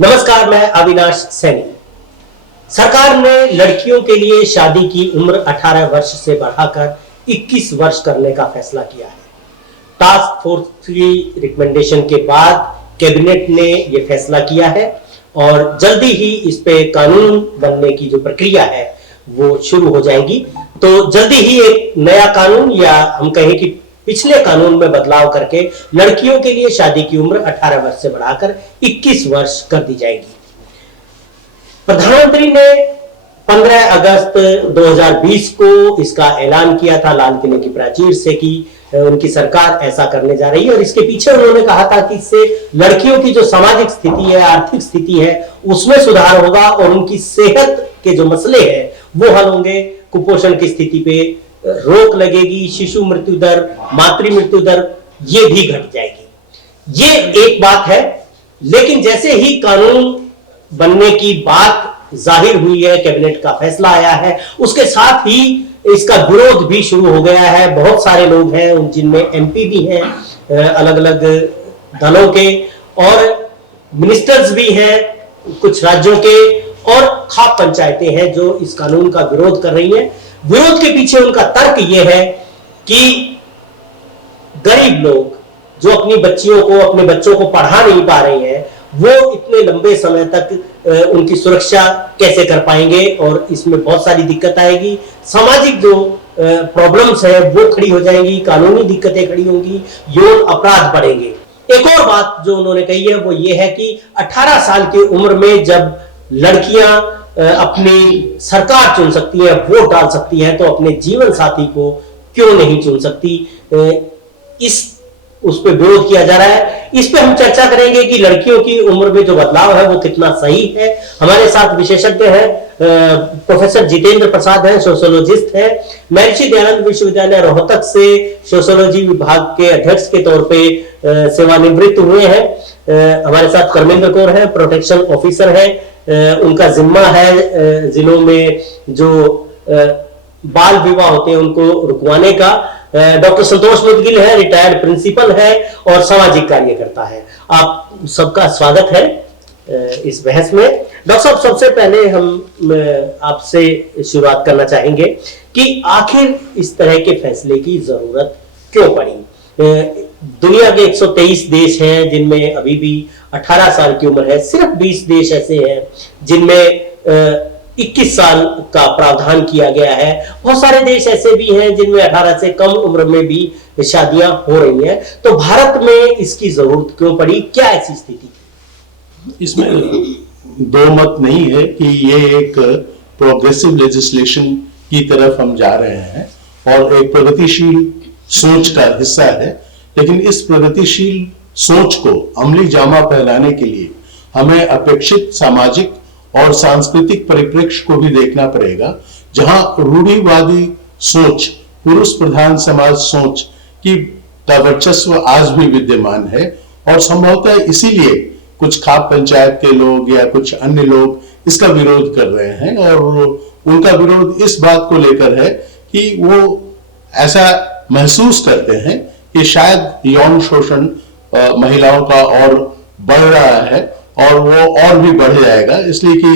नमस्कार, मैं अविनाश सैनी। सरकार ने लड़कियों के लिए शादी की उम्र 18 वर्ष से बढ़ाकर 21 वर्ष करने का फैसला किया है। टास्क फोर्स की रिकमेंडेशन के बाद कैबिनेट ने यह फैसला किया है और जल्दी ही इस पे कानून बनने की जो प्रक्रिया है वो शुरू हो जाएगी। तो जल्दी ही एक नया कानून, या हम कहें कि पिछले कानून में बदलाव करके लड़कियों के लिए शादी की उम्र 18 वर्ष से बढ़ाकर 21 वर्ष कर दी जाएगी। प्रधानमंत्री ने 15 अगस्त 2020 को इसका ऐलान किया था लाल किले की प्राचीर से कि उनकी सरकार ऐसा करने जा रही है, और इसके पीछे उन्होंने कहा था कि इससे लड़कियों की जो सामाजिक स्थिति है, आर्थिक स्थिति है, उसमें सुधार होगा और उनकी सेहत के जो मसले हैं वो हल होंगे। कुपोषण की स्थिति पे रोक लगेगी, शिशु मृत्यु दर, मातृ मृत्यु दर ये भी घट जाएगी। ये एक बात है। लेकिन जैसे ही कानून बनने की बात जाहिर हुई है, कैबिनेट का फैसला आया है, उसके साथ ही इसका विरोध भी शुरू हो गया है। बहुत सारे लोग हैं जिनमें एमपी भी हैं अलग अलग दलों के, और मिनिस्टर्स भी हैं कुछ राज्यों के, और खाप पंचायतें हैं जो इस कानून का विरोध कर रही हैं। विरोध के पीछे उनका तर्क यह है कि गरीब लोग जो अपनी बच्चियों को, अपने बच्चों को पढ़ा नहीं पा रहे हैं, वो इतने लंबे समय तक उनकी सुरक्षा कैसे कर पाएंगे, और इसमें बहुत सारी दिक्कत आएगी। सामाजिक जो प्रॉब्लम्स है वो खड़ी हो जाएंगी, कानूनी दिक्कतें खड़ी होंगी, यौन अपराध बढ़ेंगे। एक और बात जो उन्होंने कही है वो ये है कि 18 साल की उम्र में जब लड़कियां अपनी सरकार चुन सकती है, वोट डाल सकती है, तो अपने जीवन साथी को क्यों नहीं चुन सकती। उस पर विरोध किया जा रहा है। इस पे हम चर्चा करेंगे कि लड़कियों की उम्र में जो बदलाव है वो कितना सही है। हमारे साथ विशेषज्ञ हैं, प्रोफेसर जितेंद्र प्रसाद हैं, सोशियोलॉजिस्ट हैं, महर्षि दयानंद विश्वविद्यालय रोहतक से सोशियोलॉजी विभाग के अध्यक्ष के तौर पे सेवानिवृत्त हुए हैं। हमारे साथ कर्मेंद्र कौर है, प्रोटेक्शन ऑफिसर है, उनका जिम्मा है जिलों में जो बाल विवाह होते हैं उनको रुकवाने का। डॉक्टर संतोष मुदगिल है, रिटायर्ड प्रिंसिपल है और सामाजिक कार्यकर्ता है। आप सबका स्वागत है इस बहस में। डॉक्टर साहब, सबसे पहले हम आपसे शुरुआत करना चाहेंगे कि आखिर इस तरह के फैसले की जरूरत क्यों पड़ी। दुनिया के 123 देश हैं जिनमें अभी भी 18 साल की उम्र है। सिर्फ 20 देश ऐसे हैं जिनमें 21 साल का प्रावधान किया गया है। बहुत सारे देश ऐसे भी हैं जिनमें 18 से कम उम्र में भी शादियां हो रही हैं। तो भारत में इसकी जरूरत क्यों पड़ी, क्या ऐसी स्थिति? इसमें दो मत नहीं है कि ये एक प्रोग्रेसिव लेजिस्लेशन की तरफ हम जा रहे हैं और एक प्रगतिशील सोच का हिस्सा है, लेकिन इस प्रगतिशील सोच को अमली जामा पहनाने के लिए हमें अपेक्षित सामाजिक और सांस्कृतिक परिप्रेक्ष्य को भी देखना पड़ेगा, जहां रूढ़िवादी सोच, पुरुष प्रधान समाज सोच का वर्चस्व आज भी विद्यमान है। और संभवतः इसीलिए कुछ खाप पंचायत के लोग या कुछ अन्य लोग इसका विरोध कर रहे हैं, और उनका विरोध इस बात को लेकर है कि वो ऐसा महसूस करते हैं कि शायद यौन शोषण महिलाओं का और बढ़ रहा है और वो और भी बढ़ जाएगा। इसलिए कि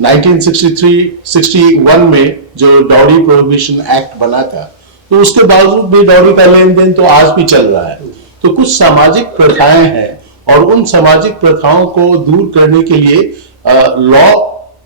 1963-61 में जो डाउरी प्रोहिबिशन एक्ट बना था, तो उसके बावजूद भी डाउरी का लेन देन तो आज भी चल रहा है। तो कुछ सामाजिक प्रथाएं हैं और उन सामाजिक प्रथाओं को दूर करने के लिए लॉ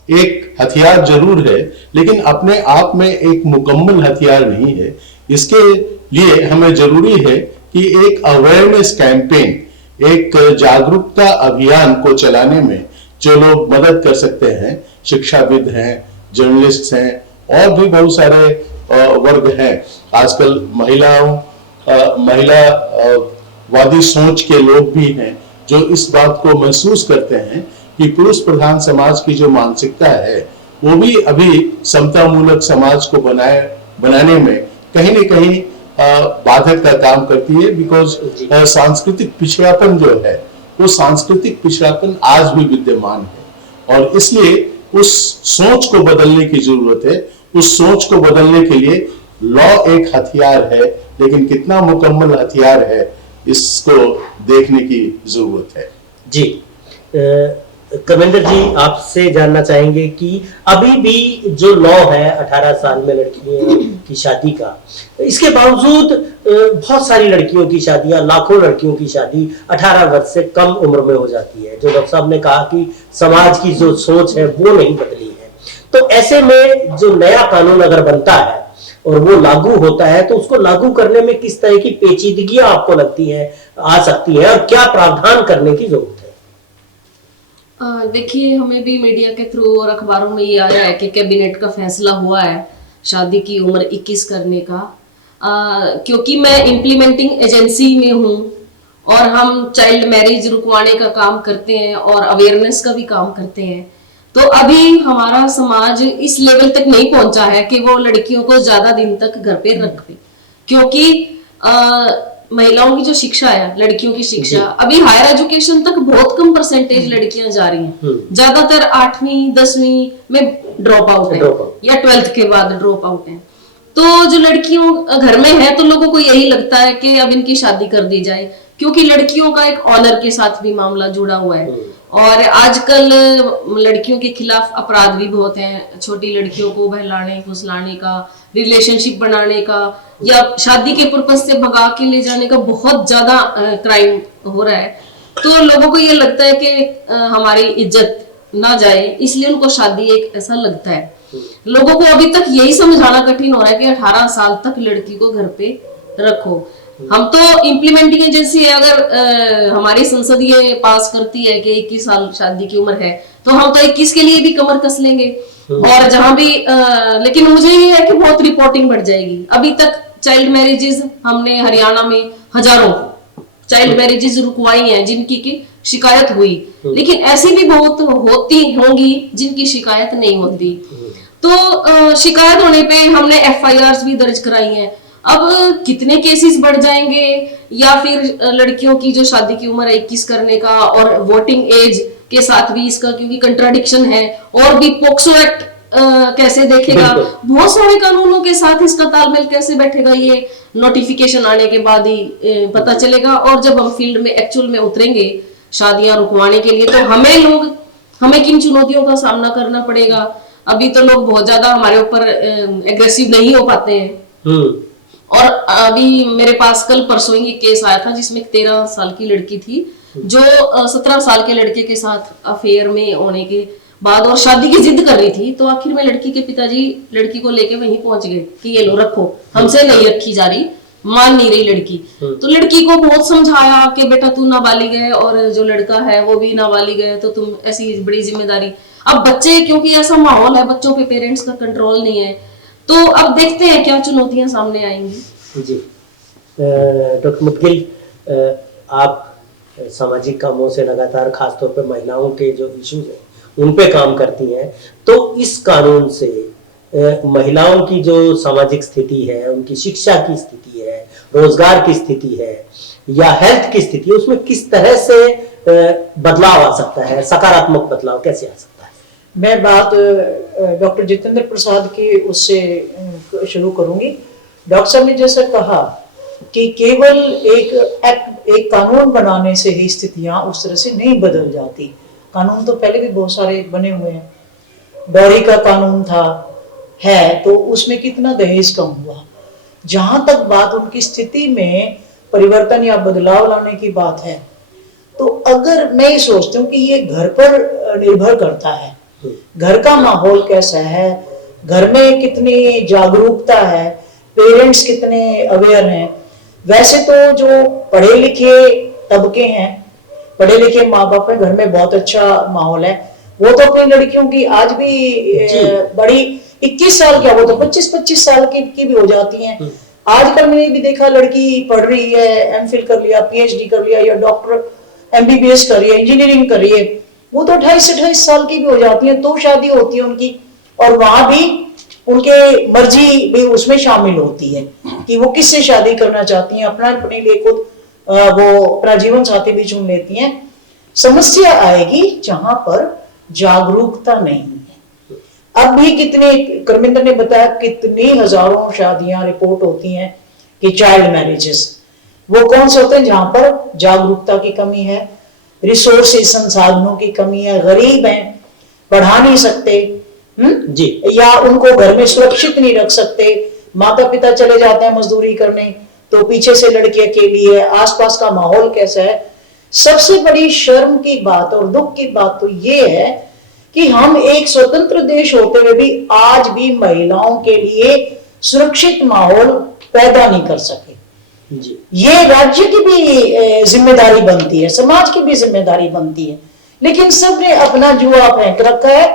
एक हथियार जरूर है, लेकिन अपने आप में एक मुकम्मल हथियार नहीं है। इसके लिए हमें जरूरी है कि एक अवेयरनेस कैंपेन, एक जागरूकता अभियान को चलाने में जो लोग मदद कर सकते हैं, शिक्षाविद हैं, जर्नलिस्ट हैं, और भी बहुत सारे वर्ग हैं। आजकल महिलावादी सोच के लोग भी हैं जो इस बात को महसूस करते हैं कि पुरुष प्रधान समाज की जो मानसिकता है वो भी अभी समतामूलक समाज को बनाने में कहीं न कहीं बाधक का काम करती है। बिकॉज सांस्कृतिक पिछड़ापन जो है वो सांस्कृतिक पिछड़ापन आज भी विद्यमान है, और इसलिए उस सोच को बदलने की जरूरत है। उस सोच को बदलने के लिए लॉ एक हथियार है, लेकिन कितना मुकम्मल हथियार है इसको देखने की जरूरत है। जी, कविंदर जी, आपसे जानना चाहेंगे कि अभी भी जो लॉ है 18 साल में लड़कियों की शादी का, इसके बावजूद बहुत सारी लड़कियों की शादियां, लाखों लड़कियों की शादी 18 वर्ष से कम उम्र में हो जाती है। जो डॉक्टर साहब ने कहा कि समाज की जो सोच है वो नहीं बदली है। तो ऐसे में जो नया कानून अगर बनता है और वो लागू होता है, तो उसको लागू करने में किस तरह की पेचीदगियां आपको लगती है आ सकती है, और क्या प्रावधान करने की जरूरत है? देखिए, हमें भी मीडिया के थ्रू और अखबारों में ये आया है कि कैबिनेट का फैसला हुआ है शादी की उम्र 21 करने का। क्योंकि मैं इम्प्लीमेंटिंग एजेंसी में हूँ और हम चाइल्ड मैरिज रुकवाने का काम करते हैं और अवेयरनेस का भी काम करते हैं, तो अभी हमारा समाज इस लेवल तक नहीं पहुंचा है कि वो लड़कियों को ज्यादा दिन तक घर पे रखे। क्योंकि महिलाओं की जो शिक्षा है, लड़कियों की शिक्षा, अभी हायर एजुकेशन तक बहुत कम परसेंटेज लड़कियां जा रही हैं। ज्यादातर 8वीं 10वीं में ड्रॉप आउट है या 12th के बाद ड्रॉप आउट है। तो जो लड़कियों घर में है, तो लोगों को यही लगता है कि अब इनकी शादी कर दी जाए, क्योंकि लड़कियों का एक ऑनर के साथ भी मामला जुड़ा हुआ है। और आजकल लड़कियों के खिलाफ अपराध भी बहुत हैं। छोटी लड़कियों को बहलाने फुसलाने का, रिलेशनशिप बनाने का, या शादी के पर्पज से भगा के ले जाने का बहुत ज्यादा क्राइम हो रहा है। तो लोगों को ये लगता है कि हमारी इज्जत ना जाए, इसलिए उनको शादी एक ऐसा लगता है। लोगों को अभी तक यही समझाना कठिन हो रहा है कि 18 साल तक लड़की को घर पे रखो। हम तो इम्प्लीमेंटिंग एजेंसी है, अगर हमारी संसद ये पास करती है कि 21 साल शादी की उम्र है, तो हम तो 21 के लिए भी कमर कस लेंगे। और जहां भी लेकिन मुझे ये है कि बहुत रिपोर्टिंग बढ़ जाएगी। अभी तक चाइल्ड मैरिजेस हमने हरियाणा में हजारों चाइल्ड मैरिजेस रुकवाई हैं जिनकी की शिकायत हुई, लेकिन ऐसी भी बहुत होती होंगी जिनकी शिकायत नहीं होती। तो शिकायत होने पे हमने FIRs भी दर्ज कराई हैं। अब कितने केसेस बढ़ जाएंगे, या फिर लड़कियों की जो शादी की उम्र है 21 करने का, और वोटिंग एज के साथ भी इसका क्योंकि कंट्राडिक्शन है, और भी पोक्सो एक्ट कैसे देखेगा, बहुत सारे कानूनों के साथ इसका तालमेल कैसे बैठेगा, ये नोटिफिकेशन आने के बाद ही पता चलेगा। और जब हम फील्ड में एक्चुअल में उतरेंगे शादियां रुकवाने के लिए, तो हमें किन चुनौतियों का सामना करना पड़ेगा। अभी तो लोग बहुत ज्यादा हमारे ऊपर एग्रेसिव नहीं हो पाते हैं। और अभी मेरे पास कल परसों ही केस आया था जिसमें 13 साल की लड़की थी जो 17 साल के लड़के के साथ अफेयर में होने के बाद और शादी की जिद कर रही थी। तो आखिर में लड़की के पिताजी लड़की को लेके वहीं पहुंच गए कि ये लो रखो, हमसे नहीं रखी जा रही, मान नहीं रही लड़की। तो लड़की को बहुत समझाया कि बेटा तू नाबालिग है और जो लड़का है वो भी नाबालिग है, तो तुम ऐसी बड़ी जिम्मेदारी। अब बच्चे, क्योंकि ऐसा माहौल है, बच्चों पे पेरेंट्स का कंट्रोल नहीं है, तो अब देखते हैं क्या चुनौतियां सामने आएंगी। जी डॉक्टर मुदगिल, आप सामाजिक कामों से लगातार खासतौर पर महिलाओं के जो इश्यूज हैं उन पे काम करती हैं, तो इस कानून से महिलाओं की जो सामाजिक स्थिति है, उनकी शिक्षा की स्थिति है, रोजगार की स्थिति है, या हेल्थ की स्थिति है, उसमें किस तरह से बदलाव आ सकता है, सकारात्मक बदलाव कैसे आ सकता है? मैं बात डॉक्टर जितेंद्र प्रसाद की उससे शुरू करूंगी। डॉक्टर साहब ने जैसा कहा कि केवल एक कानून बनाने से ही स्थितियां उस तरह से नहीं बदल जाती। कानून तो पहले भी बहुत सारे बने हुए हैं। डॉरी का कानून था तो उसमें कितना दहेज कम हुआ। जहां तक बात उनकी स्थिति में परिवर्तन या बदलाव लाने की बात है, तो अगर मैं सोचती हूँ कि ये घर पर निर्भर करता है, घर का माहौल कैसा है, घर में कितनी जागरूकता है, पेरेंट्स कितने अवेयर हैं। वैसे तो जो पढ़े लिखे तबके हैं, पढ़े लिखे माँ बाप हैं, घर में बहुत अच्छा माहौल है, वो तो अपनी लड़कियों की आज भी बड़ी 21 साल क्या, वो तो 25-25 साल की भी हो जाती हैं। आजकल मैंने भी देखा लड़की पढ़ रही है, MPhil कर लिया, PhD कर लिया, या डॉक्टर MBBS कर रही है, इंजीनियरिंग कर रही है, वो तो 28-28 साल की भी हो जाती है, तो शादी होती है उनकी। और वहां भी उनके मर्जी भी उसमें शामिल होती है कि वो किससे शादी करना चाहती हैं, अपने लिए खुद वो अपना जीवन साथी भी चुन लेती हैं। समस्या आएगी जहां पर जागरूकता नहीं है। अब भी कितने, कर्मिंदर ने बताया, कितनी हजारों शादियां रिपोर्ट होती हैं कि चाइल्ड मैरिजेस, वो कौन से होते हैं जहां पर जागरूकता की कमी है, रिसोर्सेज संसाधनों की कमी है, गरीब हैं, पढ़ा नहीं सकते, जी या उनको घर में सुरक्षित नहीं रख सकते, माता पिता चले जाते हैं मजदूरी करने तो पीछे से लड़की अकेली है, आसपास का माहौल कैसा है। सबसे बड़ी शर्म की बात और दुख की बात तो ये है कि हम एक स्वतंत्र देश होते हुए भी आज भी महिलाओं के लिए सुरक्षित माहौल पैदा नहीं कर सके। जी ये राज्य की भी जिम्मेदारी बनती है, समाज की भी जिम्मेदारी बनती है, लेकिन सबने अपना जुआ फेंक रखा है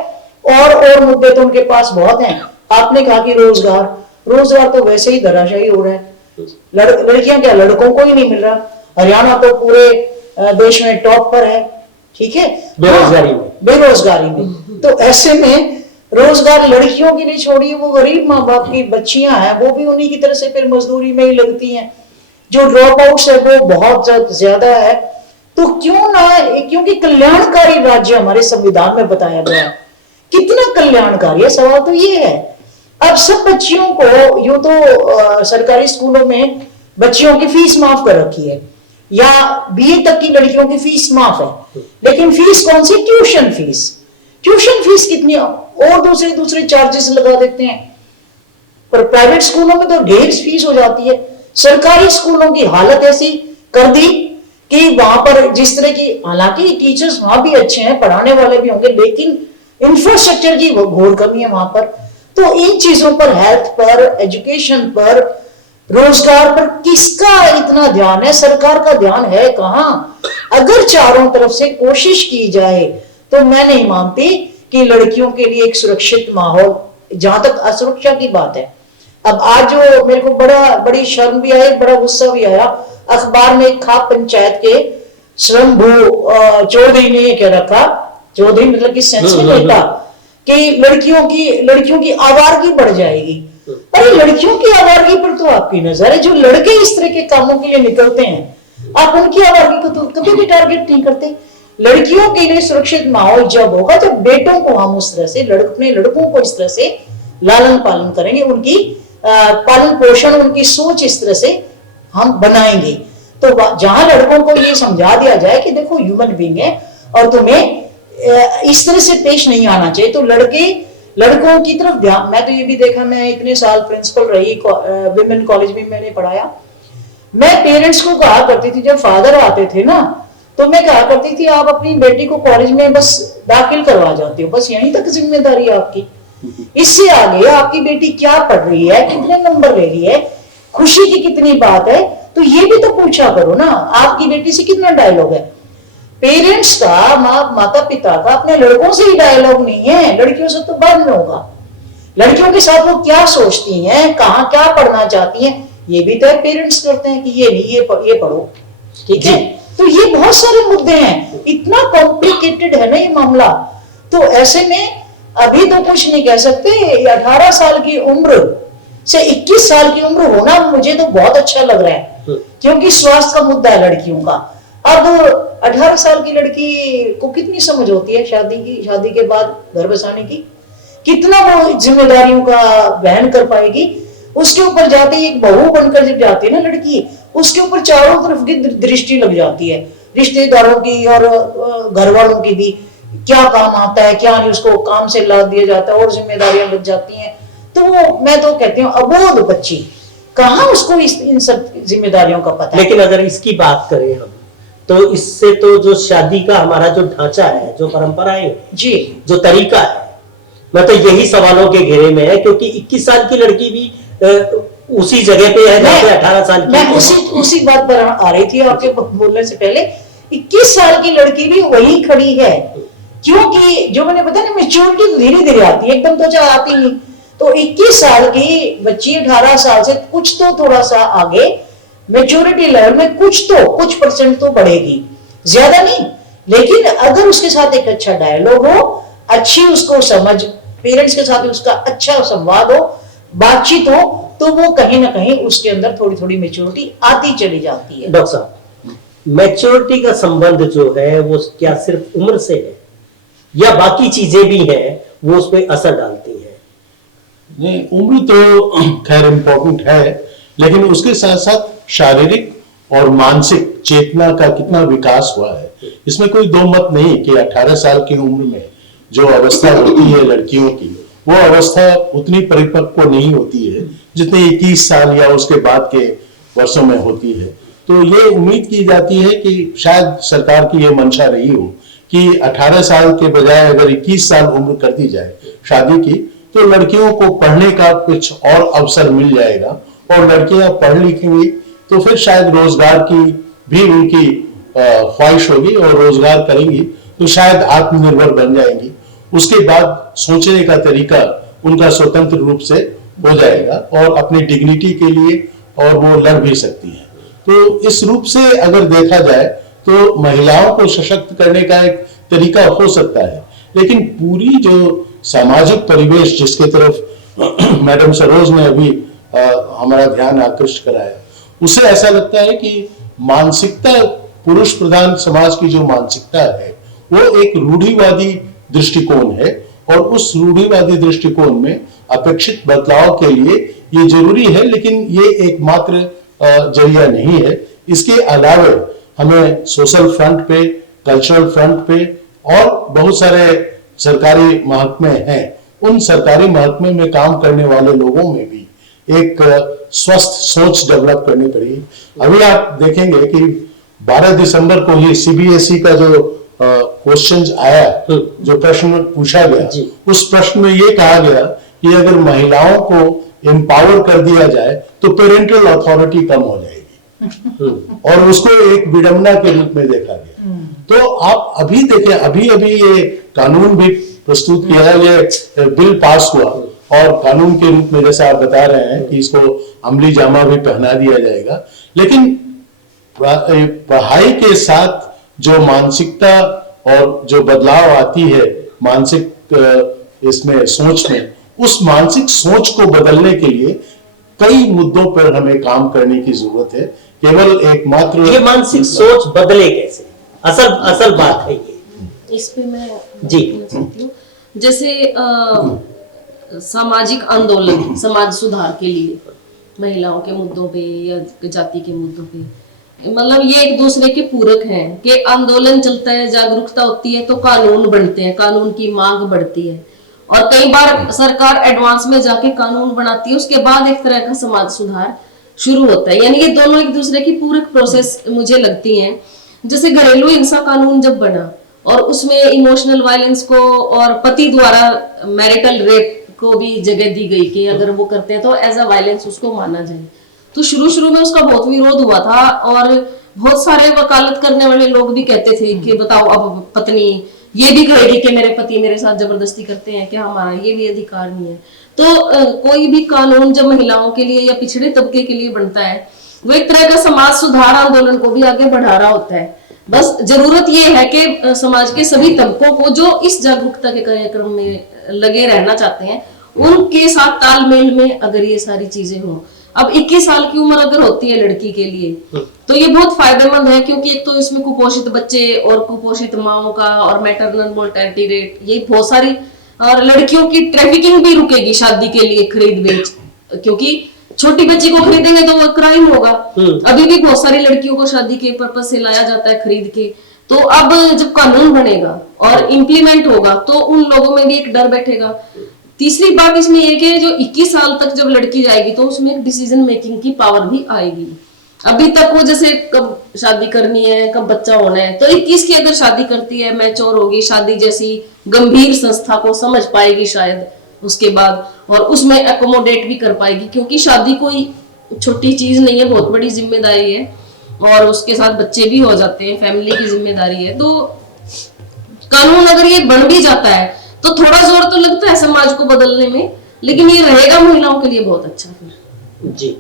और मुद्दे तो उनके पास बहुत हैं। आपने कहा कि रोजगार तो वैसे ही धराशायी हो रहा है, लड़कियां क्या, लड़कों को ही नहीं मिल रहा। हरियाणा तो पूरे देश में टॉप पर है, ठीक है, बेरोजगारी में। तो ऐसे में रोजगार लड़कियों के लिए छोड़िए, वो गरीब माँ बाप की बच्चियां हैं वो भी उन्हीं की तरह से फिर मजदूरी में ही लगती हैं। जो ड्रॉप आउट्स है वो बहुत ज्यादा है। तो क्यों ना, क्योंकि कल्याणकारी राज्य हमारे संविधान में बताया गया है, कितना कल्याणकारी है, सवाल तो ये है। अब सब बच्चियों को यूं तो सरकारी स्कूलों में बच्चियों की फीस माफ कर रखी है, या बीए तक की लड़कियों की फीस माफ है, लेकिन फीस कौन सी, ट्यूशन फीस कितनी, और दूसरे चार्जेस लगा देते हैं। पर प्राइवेट स्कूलों में तो ढेर फीस हो जाती है। सरकारी स्कूलों की हालत ऐसी कर दी कि वहां पर जिस तरह की, हालांकि टीचर्स वहां भी अच्छे हैं, पढ़ाने वाले भी होंगे, लेकिन इंफ्रास्ट्रक्चर की घोर कमी है वहां पर। तो इन चीजों पर, हेल्थ पर, एजुकेशन पर, रोजगार पर किसका इतना ध्यान है? सरकार का ध्यान है कहां? अगर चारों तरफ से कोशिश की जाए तो मैं नहीं मानती कि लड़कियों के लिए एक सुरक्षित माहौल, जहां तक असुरक्षा की बात है। अब आज जो मेरे को बड़ी शर्म भी आई, बड़ा गुस्सा भी आया, अखबार में खाप पंचायत के श्रमभू चौधरी ने कह रखा, चौधरी मतलब कि सेंस में नेता, कि लड़कियों की आवारगी बढ़ जाएगी। अरे लड़कियों की आवारगी पर तो आपकी नजर है, जो लड़के इस तरह के कामों के लिए निकलते हैं, आप उनकी आवारगी को तो कभी भी टारगेट नहीं करते। लड़कियों के लिए सुरक्षित माहौल जब होगा, जब बेटों को हम उस तरह से, अपने लड़कों को इस तरह से लालन पालन करेंगे, उनकी पालन पोषण, उनकी सोच इस तरह से हम बनाएंगे, तो जहां लड़कों को ये समझा दिया जाए कि देखो ह्यूमन बीइंग है और तुम्हें इस तरह से पेश नहीं आना चाहिए, तो लड़कों की तरफ ध्यान। मैं तो ये भी देखा, मैं इतने साल प्रिंसिपल रही, विमेन कॉलेज में मैंने पढ़ाया, मैं पेरेंट्स को कहा करती थी, जब फादर आते थे ना, तो मैं कहा करती थी आप अपनी बेटी को कॉलेज में बस दाखिल करवा जाते हो, बस यहीं तक जिम्मेदारी है आपकी, इससे आगे आपकी बेटी क्या पढ़ रही है, कितने नंबर ले रही है, खुशी की कितनी बात है, तो ये भी तो पूछा करो ना, आपकी बेटी से कितना डायलॉग है। पेरेंट्स का, माता पिता का अपने लड़कों से ही डायलॉग नहीं है, लड़कियों से तो बाद में होगा। लड़कियों के साथ वो क्या सोचती हैं, कहाँ क्या पढ़ना चाहती हैं, ये भी तो पेरेंट्स करते हैं कि ये नहीं, ये पढ़ो, ठीक है। तो ये बहुत सारे मुद्दे हैं, इतना कॉम्प्लिकेटेड है ना ये मामला। तो ऐसे में अभी तो कुछ नहीं कह सकते। 18 साल की उम्र से 21 साल की उम्र होना मुझे तो बहुत अच्छा लग रहा है, क्योंकि स्वास्थ्य का मुद्दा है लड़कियों का। अब 18 साल की लड़की को कितनी समझ होती है शादी के बाद घर बसाने की, कितना वो जिम्मेदारियों का वहन कर पाएगी। उसके ऊपर जाते ही एक बहू बनकर जब जाती है ना लड़की, उसके ऊपर चारों तरफ की दृष्टि लग जाती है, रिश्तेदारों की और घर वालों की भी, क्या काम आता है क्या नहीं, उसको काम से लाद दिया जाता है और जिम्मेदारियां लग जाती हैं। तो मैं तो कहती हूँ अबोध बच्ची, कहाँ उसको इन सब जिम्मेदारियों का पता है। लेकिन अगर इसकी बात करें हम, तो इससे तो जो शादी का हमारा जो ढांचा है, जो परंपराएं जी, जो तरीका है, मैं तो यही सवालों के घेरे में है, क्योंकि 21 साल की लड़की भी उसी जगह पे है जहाँ पे 18 साल की। मैं उसी बात पर आ रही थी आपके बोलने से पहले। 21 साल की लड़की भी वही खड़ी है, क्योंकि जो मैंने बताया ना, मैच्योरिटी तो धीरे धीरे आती है, एकदम तो आती नहीं। तो 21 साल की बच्ची 18 साल से कुछ तो थोड़ा सा आगे मैच्योरिटी लेवल में कुछ परसेंट तो बढ़ेगी, ज्यादा नहीं। लेकिन अगर उसके साथ एक अच्छा डायलॉग हो, अच्छी उसको समझ, पेरेंट्स के साथ उसका अच्छा संवाद हो, बातचीत हो, तो वो कहीं ना कहीं उसके अंदर थोड़ी थोड़ी मैच्योरिटी आती चली जाती है। डॉक्टर साहब, मैच्योरिटी का संबंध जो है वो क्या सिर्फ उम्र से है, या बाकी चीजें भी हैं वो उस पर असर डालती हैं? नहीं, उम्र तो खैर इंपॉर्टेंट है, लेकिन उसके साथ साथ शारीरिक और मानसिक चेतना का कितना विकास हुआ है, इसमें कोई दो मत नहीं कि 18 साल की उम्र में जो अवस्था होती है लड़कियों की, वो अवस्था उतनी परिपक्व नहीं होती है जितनी 21 साल या उसके बाद के वर्षों में होती है। तो ये उम्मीद की जाती है कि शायद सरकार की ये मंशा रही हो कि 18 साल के बजाय अगर 21 साल उम्र कर दी जाए शादी की, तो लड़कियों को पढ़ने का कुछ और अवसर मिल जाएगा, और लड़कियां पढ़ लिखेंगी तो फिर शायद रोजगार की भी उनकी ख्वाहिश होगी और रोजगार करेंगी तो शायद आत्मनिर्भर बन जाएंगी। उसके बाद सोचने का तरीका उनका स्वतंत्र रूप से हो जाएगा और अपनी डिग्निटी के लिए और वो लड़ भी सकती हैं। तो इस रूप से अगर देखा जाए तो महिलाओं को सशक्त करने का एक तरीका हो सकता है, लेकिन पूरी जो सामाजिक परिवेश जिसके तरफ मैडम सरोज ने अभी हमारा ध्यान आकृष्ट कराया, उसे ऐसा लगता है कि मानसिकता, पुरुष प्रधान समाज की जो मानसिकता है वो एक रूढ़िवादी दृष्टिकोण है, और उस रूढ़िवादी दृष्टिकोण में अपेक्षित बदलाव के लिए ये जरूरी है, लेकिन ये एकमात्र जरिया नहीं है। इसके अलावा हमें सोशल फ्रंट पे, कल्चरल फ्रंट पे और बहुत सारे सरकारी महकमे हैं, उन सरकारी महकमे में काम करने वाले लोगों में भी एक स्वस्थ सोच डेवलप करनी पड़ेगी। अभी आप देखेंगे कि 12 दिसंबर को ही सीबीएसई का जो क्वेश्चंस आया, जो प्रश्न पूछा गया, उस प्रश्न में ये कहा गया कि अगर महिलाओं को एम्पावर कर दिया जाए तो पेरेंटल अथॉरिटी कम हो जाएगी, और उसको एक विडंबना के रूप में देखा गया। तो आप अभी देखें, अभी अभी ये कानून भी प्रस्तुत किया है, ये बिल पास हुआ, और कानून के रूप में जैसा आप बता रहे हैं कि इसको अमली जामा भी पहना दिया जाएगा, लेकिन पढ़ाई के साथ जो मानसिकता और जो बदलाव आती है मानसिक इसमें सोच में, उस मानसिक सोच को बदलने के लिए कई मुद्दों पर हमें काम करने की जरूरत है। केवल एकमात्र ये मानसिक सोच बदले कैसे, असल बात है ये। इस पे मैं जी चाहती हूँ, जैसे सामाजिक आंदोलन, समाज सुधार के लिए महिलाओं के मुद्दों पे या जाति के मुद्दों पे, मतलब ये एक दूसरे के पूरक हैं कि आंदोलन चलता है, जागरूकता होती है तो कानून बनते हैं, कानून की मांग बढ़ती है, और कई बार सरकार एडवांस में जाके कानून बनाती है, उसके बाद एक तरह का समाज सुधार शुरू होता है। यानी ये दोनों एक दूसरे की पूरक प्रोसेस मुझे लगती हैं। जैसे घरेलू हिंसा कानून जब बना और उसमें इमोशनल वायलेंस को और पति द्वारा मैरिटल रेप को भी जगह दी गई कि अगर वो करते हैं तो एज अ वायलेंस उसको माना जाए, तो शुरू में उसका बहुत विरोध हुआ था, और बहुत सारे वकालत करने वाले लोग भी कहते थे कि बताओ अब पत्नी ये भी कहेगी कि मेरे पति मेरे साथ जबरदस्ती करते हैं, कि हमारा ये भी अधिकार नहीं है। तो कोई भी कानून जब महिलाओं के लिए या पिछड़े तबके के लिए बनता है, वो एक तरह का समाज सुधार आंदोलन को भी आगे बढ़ा रहा होता है। बस जरूरत ये है कि समाज के सभी तबकों को जो इस जागरूकता के कार्यक्रम में लगे रहना चाहते हैं, उनके साथ तालमेल में अगर ये सारी चीजें हों। अब 21 साल की उम्र अगर होती है लड़की के लिए तो ये बहुत फायदेमंद है, क्योंकि एक तो इसमें कुपोषित बच्चे और कुपोषित माओं का और मैटरनल मोर्टेलिटी रेट, ये बहुत सारी, और लड़कियों की ट्रैफिकिंग भी रुकेगी शादी के लिए खरीद बेच, क्योंकि छोटी बच्ची को खरीदेंगे तो वो क्राइम होगा। अभी भी बहुत सारी लड़कियों को शादी के पर्पज से लाया जाता है खरीद के। तो अब जब कानून बनेगा और इम्प्लीमेंट होगा तो उन लोगों में भी एक डर बैठेगा। तीसरी बात इसमें यह कि जो 21 साल तक जब लड़की जाएगी तो उसमें एक डिसीजन मेकिंग की पावर भी आएगी। अभी तक वो जैसे कब शादी करनी है, कब बच्चा होना है, तो 21 की अगर शादी करती है, मैच्योर होगी, शादी जैसी गंभीर संस्था को समझ पाएगी शायद उसके बाद, और उसमें एकोमोडेट भी कर पाएगी, क्योंकि शादी कोई छोटी चीज नहीं है, बहुत बड़ी जिम्मेदारी है, और उसके साथ बच्चे भी हो जाते हैं, फैमिली की जिम्मेदारी है। तो कानून अगर ये बन भी जाता है तो थोड़ा जोर तो लगता है समाज को बदलने में, लेकिन ये रहेगा महिलाओं के लिए बहुत अच्छा। जी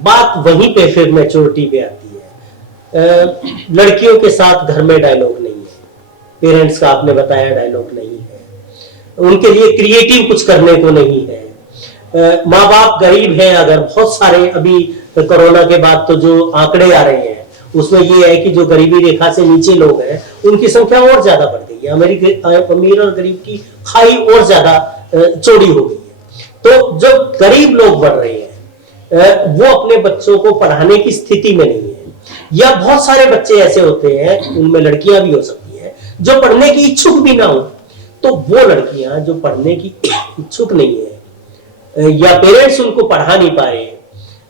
बात वहीं पे फिर मैच्योरिटी पे आती है। लड़कियों के साथ घर में डायलॉग नहीं है, पेरेंट्स का आपने बताया डायलॉग नहीं है, उनके लिए क्रिएटिव कुछ करने को नहीं है। माँ बाप गरीब हैं, अगर बहुत सारे अभी कोरोना के बाद तो जो आंकड़े आ रहे हैं उसमें ये है कि जो गरीबी रेखा से नीचे लोग हैं उनकी संख्या और ज्यादा बढ़ गई है, अमीर और गरीब की खाई और ज्यादा चौड़ी हो गई है। तो जब गरीब लोग बढ़ रहे हैं वो अपने बच्चों को पढ़ाने की स्थिति में नहीं है, या बहुत सारे बच्चे ऐसे होते हैं, उनमें लड़कियां भी हो सकती हैं, जो पढ़ने की इच्छुक भी ना हो, तो वो लड़कियां जो पढ़ने की इच्छुक नहीं है या पेरेंट्स उनको पढ़ा नहीं पाए,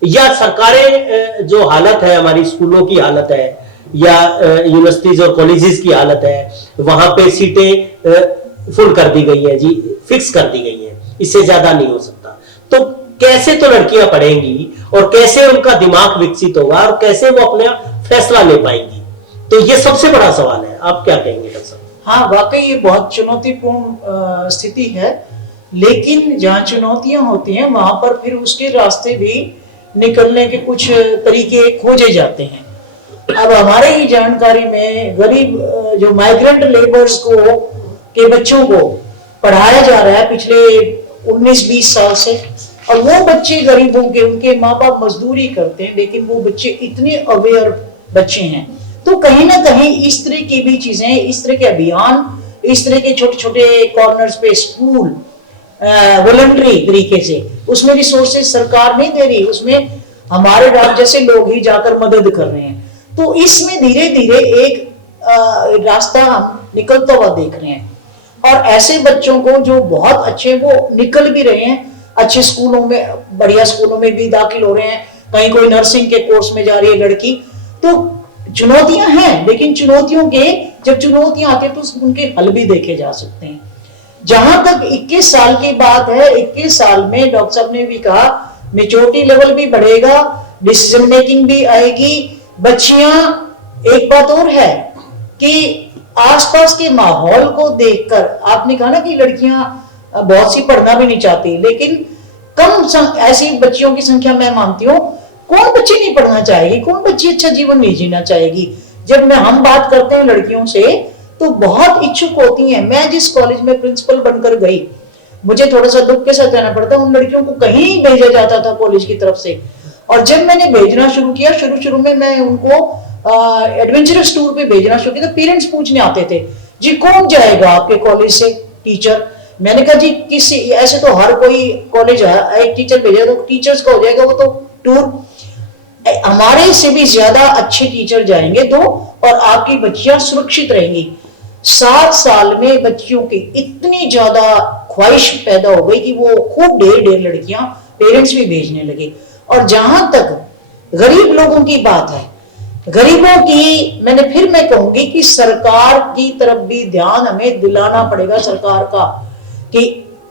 या सरकारें जो हालत है, हमारी स्कूलों की हालत है या यूनिवर्सिटीज और कॉलेजेस की हालत है, वहां पे सीटें फुल कर दी गई है जी, फिक्स कर दी गई है, इससे ज्यादा नहीं हो सकता। तो कैसे तो लड़कियां पढ़ेंगी और कैसे उनका दिमाग विकसित होगा और कैसे वो अपना फैसला ले पाएंगी, तो ये सबसे बड़ा सवाल है। आप क्या कहेंगे डॉक्टर साहब? हाँ, वाकई ये बहुत चुनौतीपूर्ण स्थिति है, लेकिन जहाँ चुनौतियां होती हैं वहां पर फिर उसके रास्ते भी निकलने के कुछ तरीके खोजे जाते हैं। अब हमारे ही जानकारी में गरीब जो माइग्रेंट लेबर्स को के बच्चों को पढ़ाया जा रहा है पिछले 19-20 साल से, और वो बच्चे गरीबों के, उनके माँ बाप मजदूरी करते हैं, लेकिन वो बच्चे इतने अवेयर बच्चे हैं। तो कहीं ना कहीं इस तरह की भी चीजें, इस तरह के अभियान, इस तरह के छोटे छोटे कॉर्नर्स पे स्कूल वॉलंटरी तरीके से, उसमें रिसोर्सेज सरकार नहीं दे रही, उसमें हमारे राज्य जैसे लोग ही जाकर मदद कर रहे हैं। तो इसमें धीरे धीरे एक रास्ता हम निकलता हुआ देख रहे हैं, और ऐसे बच्चों को जो बहुत अच्छे, वो निकल भी रहे हैं, अच्छे स्कूलों में, बढ़िया स्कूलों में भी दाखिल हो रहे हैं, कहीं कोई नर्सिंग के कोर्स में जा रही है लड़की। तो चुनौतियां हैं, लेकिन चुनौतियों के, जब चुनौतियां आती है तो उनके हल भी देखे जा सकते हैं। जहां तक 21 साल की बात है, 21 साल में डॉक्टर साहब ने भी कहा मेच्योरिटी लेवल भी बढ़ेगा, डिसीजन मेकिंग भी आएगी। बच्चियां, एक बात और है कि आसपास के माहौल को देखकर, आपने कहा ना कि लड़कियां बहुत सी पढ़ना भी नहीं चाहती, लेकिन कम ऐसी बच्चियों की संख्या मैं मानती हूँ। कौन बच्ची नहीं पढ़ना चाहेगी, कौन बच्ची अच्छा जीवन नहीं जीना चाहेगी? जब हम बात करते हैं लड़कियों से तो बहुत इच्छुक होती हैं। मैं जिस कॉलेज में प्रिंसिपल बनकर गई, मुझे थोड़ा सा दुख के साथ जाना पड़ता, उन लड़कियों को कहीं भेजा जाता था कॉलेज की तरफ से। और जब मैंने भेजना शुरू किया, शुरू में मैं उनको एडवेंचरस टूर पे भेजना शुरू किया, तो पेरेंट्स पूछने आते थे, जी कौन जाएगा आपके कॉलेज से टीचर? मैंने कहा जी किसी, ऐसे तो हर कोई कॉलेज है, एक टीचर भेजा तो टीचर्स का हो जाएगा वो तो टूर, हमारे से भी ज्यादा अच्छे टीचर जाएंगे तो, और आपकी बच्चियां सुरक्षित रहेंगी। 7 साल में बच्चियों की इतनी ज्यादा ख्वाहिश पैदा हो गई कि वो खूब ढेर लड़कियां, पेरेंट्स भी भेजने लगे। और जहां तक गरीब लोगों की बात है, गरीबों की, मैं कहूंगी कि सरकार की तरफ भी ध्यान हमें दिलाना पड़ेगा, सरकार का, कि